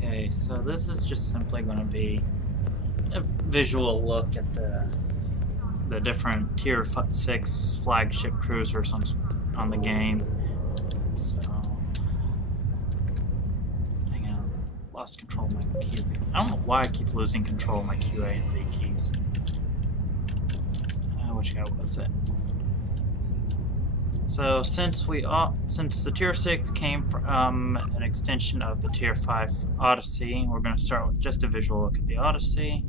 Okay, so this is just simply going to be a visual look at the different Tier 6 flagship cruisers on the game. So, hang on, lost control of my keys. I don't know why I keep losing control of my QA and Z keys. Which guy was it? So since the Tier 6 came from an extension of the Tier 5 Odyssey, we're going to start with just a visual look at the Odyssey.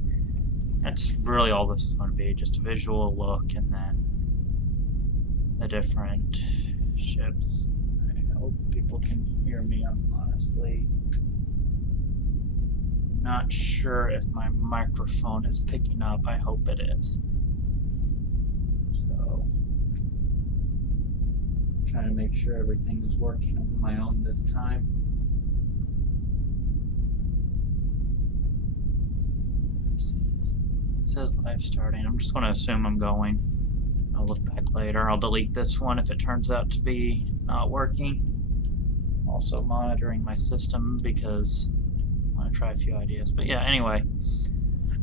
That's really all this is going to be, just a visual look and then the different ships. I hope people can hear me. I'm honestly not sure if my microphone is picking up. I hope it is. So, trying to make sure everything is working on my own this time. Let's see. It says live starting. I'm just going to assume I'm going. I'll look back later. I'll delete this one if it turns out to be not working. Also monitoring my system because I want to try a few ideas. But yeah, anyway,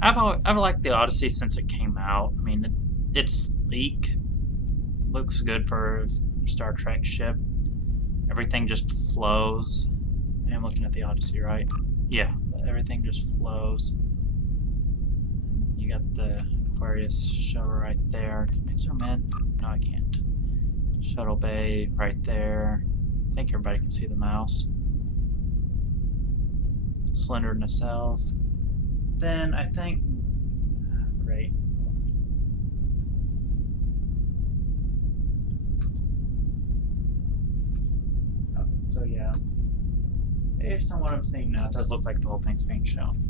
I've liked the Odyssey since it came out. I mean, it's sleek, looks good for a Star Trek ship. Everything just flows. I'm looking at the Odyssey, right? Yeah, everything just flows. You got the Aquarius shuttle right there. Can I zoom in? No, I can't. Shuttle bay right there. I think everybody can see the mouse. Slender nacelles. Then I think... Great. Okay, so yeah. Based on what I'm seeing now, it does look like the whole thing's being shown.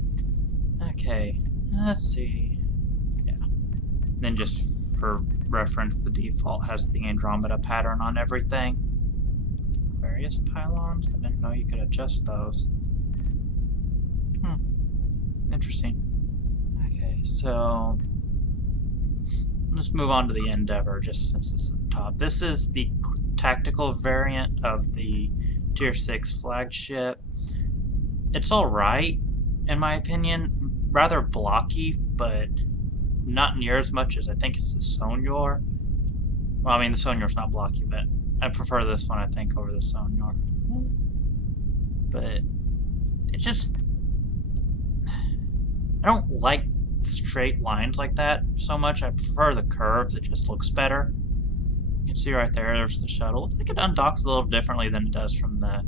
Okay, let's see. Yeah. Then just for reference, the default has the Andromeda pattern on everything. Various pylons? I didn't know you could adjust those. Interesting. Okay, so let's move on to the Endeavour, just since it's at the top. This is the tactical variant of the Tier 6 flagship. It's alright, in my opinion. Rather blocky, but not near as much as I think it's the Sojourner. Well, I mean, the Sojourner's not blocky, but I prefer this one, I think, over the Sojourner. But it just... I don't like straight lines like that so much. I prefer the curves. It just looks better. You can see right there's the shuttle. Looks like it undocks a little differently than it does from the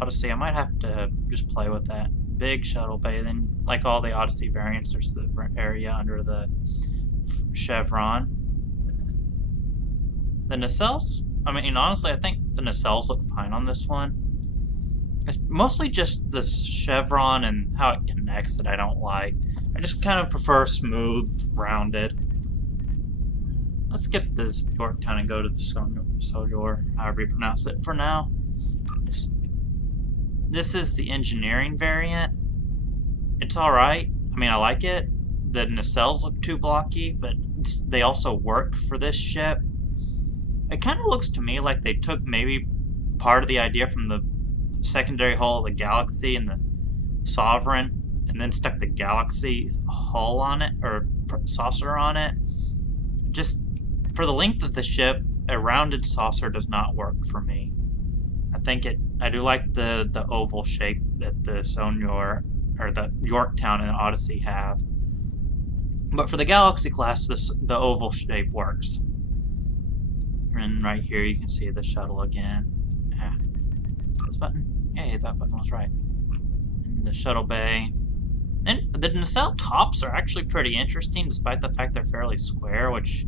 Odyssey. I might have to just play with that. Big shuttle bay. Then, like all the Odyssey variants, there's the area under the chevron. The nacelles, I mean, honestly, I think the nacelles look fine on this one. It's mostly just the chevron and how it connects that I don't like. I just kind of prefer smooth, rounded. Let's skip this Yorktown and go to the Sojourner, however you pronounce it, for now. This is the engineering variant. It's alright. I mean, I like it. The nacelles look too blocky, but they also work for this ship. It kind of looks to me like they took maybe part of the idea from the secondary hull of the Galaxy and the Sovereign, and then stuck the Galaxy's hull on it, or saucer on it. Just for the length of the ship, a rounded saucer does not work for me. I do like the oval shape that the Sojourner or the Yorktown and Odyssey have, but for the Galaxy-Class, the oval shape works. And right here you can see the shuttle again. This button? Yeah, that button was right. And the shuttle bay. And the nacelle tops are actually pretty interesting, despite the fact they're fairly square, which,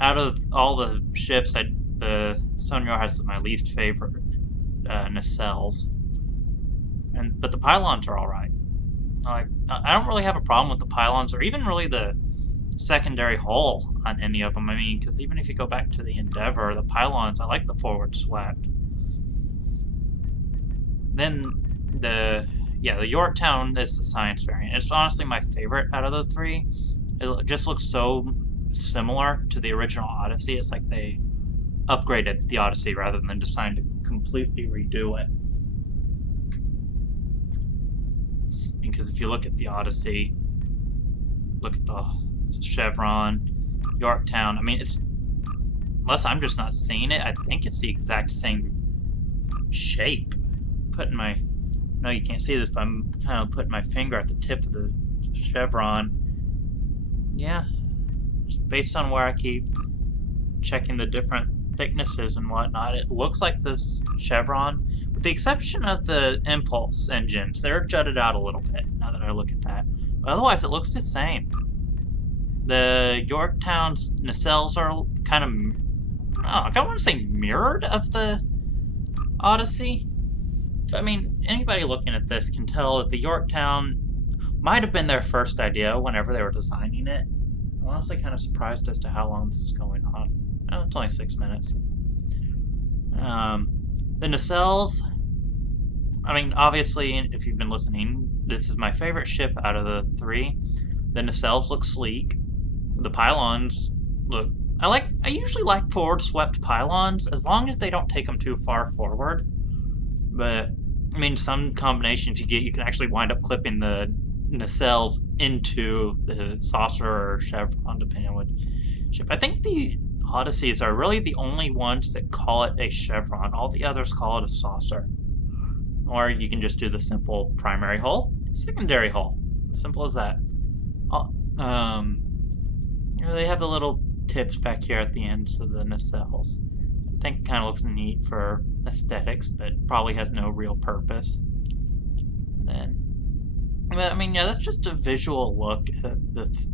out of all the ships, the Sojourner has my least favorite nacelles. But the pylons are alright. I don't really have a problem with the pylons, or even really the secondary hull on any of them. I mean, because even if you go back to the Endeavour, the pylons, I like the forward swept. Then the Yorktown is the science variant. It's honestly my favorite out of the three. It just looks so similar to the original Odyssey. It's like they upgraded the Odyssey rather than deciding to completely redo it. Because if you look at the Odyssey, look at the chevron, Yorktown. I mean, it's, unless I'm just not seeing it, I think it's the exact same shape. Putting my, no, you can't see this, but I'm kind of putting my finger at the tip of the chevron. Yeah, just based on where I keep checking the different thicknesses and whatnot, it looks like this chevron, with the exception of the impulse engines, they're jutted out a little bit now that I look at that. But otherwise, it looks the same. The Yorktown's nacelles are kind of, I don't want to say mirrored of the Odyssey. But, I mean, anybody looking at this can tell that the Yorktown might have been their first idea whenever they were designing it. I'm honestly kind of surprised as to how long this is going on. Oh, it's only 6 minutes. The nacelles, I mean, obviously, if you've been listening, this is my favorite ship out of the three. The nacelles look sleek. The pylons look, I usually like forward swept pylons as long as they don't take them too far forward. But I mean, some combinations you can actually wind up clipping the nacelles into the saucer or chevron, depending on what ship. I think the Odysseys are really the only ones that call it a chevron. All the others call it a saucer. Or you can just do the simple primary hull, secondary hull. Simple as that. They have the little tips back here at the ends of the nacelles. I think it kind of looks neat for aesthetics, but probably has no real purpose. And then, I mean, yeah, that's just a visual look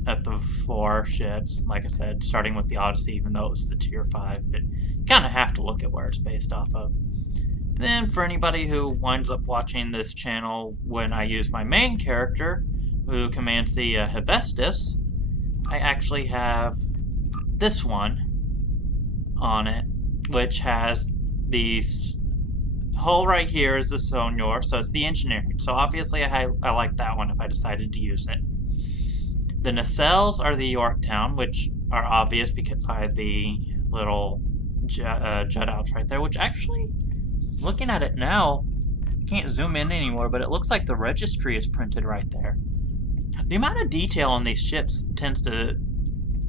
at the four ships. Like I said, starting with the Odyssey, even though it was the Tier 5, but you kind of have to look at where it's based off of. And then for anybody who winds up watching this channel when I use my main character, who commands the Hephaestus, I actually have this one on it, which has the hull right here is the Sojourner, so it's the engineering. So obviously I like that one if I decided to use it. The nacelles are the Yorktown, which are obvious because by the little jut outs right there, which actually, looking at it now, can't zoom in anymore, but it looks like the registry is printed right there. The amount of detail on these ships tends to,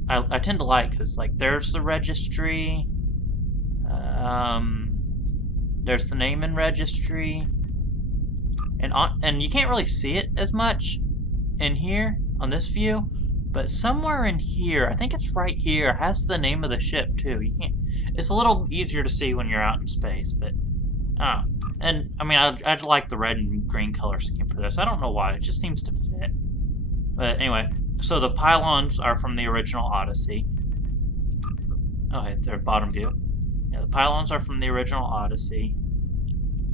I tend to like, because like there's the registry, there's the name and registry, and you can't really see it as much in here on this view, but somewhere in here, I think it's right here, has the name of the ship too. You can't. It's a little easier to see when you're out in space, but and I mean I'd like the red and green color scheme for this. I don't know why, it just seems to fit. But anyway, so the pylons are from the original Odyssey. Oh, hey, they're bottom view. Yeah, the pylons are from the original Odyssey,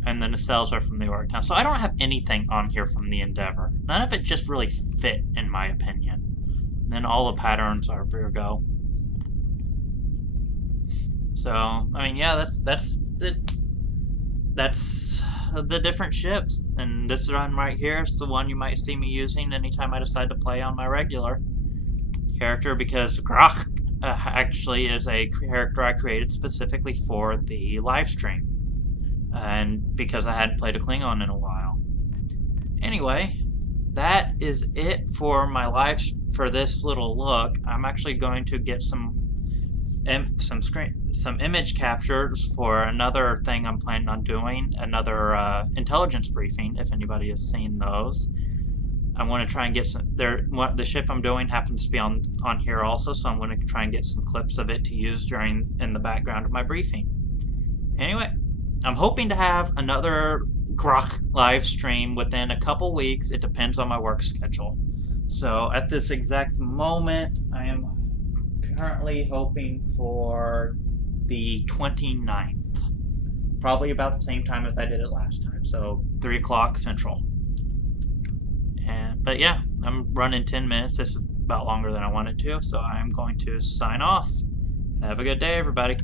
and the nacelles are from the Yorktown. So I don't have anything on here from the Endeavour. None of it just really fit, in my opinion. And then all the patterns are Virgo. So I mean, yeah, that's the different ships, and this one right here is the one you might see me using anytime I decide to play on my regular character, because Grach actually is a character I created specifically for the live stream, and because I hadn't played a Klingon in a while. Anyway, that is it for my for this little look. I'm actually going to get some image captures for another thing I'm planning on doing, another intelligence briefing, if anybody has seen those. I want to try and get some, the ship I'm doing happens to be on here also, so I'm going to try and get some clips of it to use in the background of my briefing. Anyway, I'm hoping to have another Grok live stream within a couple weeks. It depends on my work schedule. So at this exact moment, I am currently hoping for the 29th. Probably about the same time as I did it last time, so 3 o'clock Central. But yeah, I'm running 10 minutes. This is about longer than I wanted to, so I'm going to sign off. Have a good day, everybody.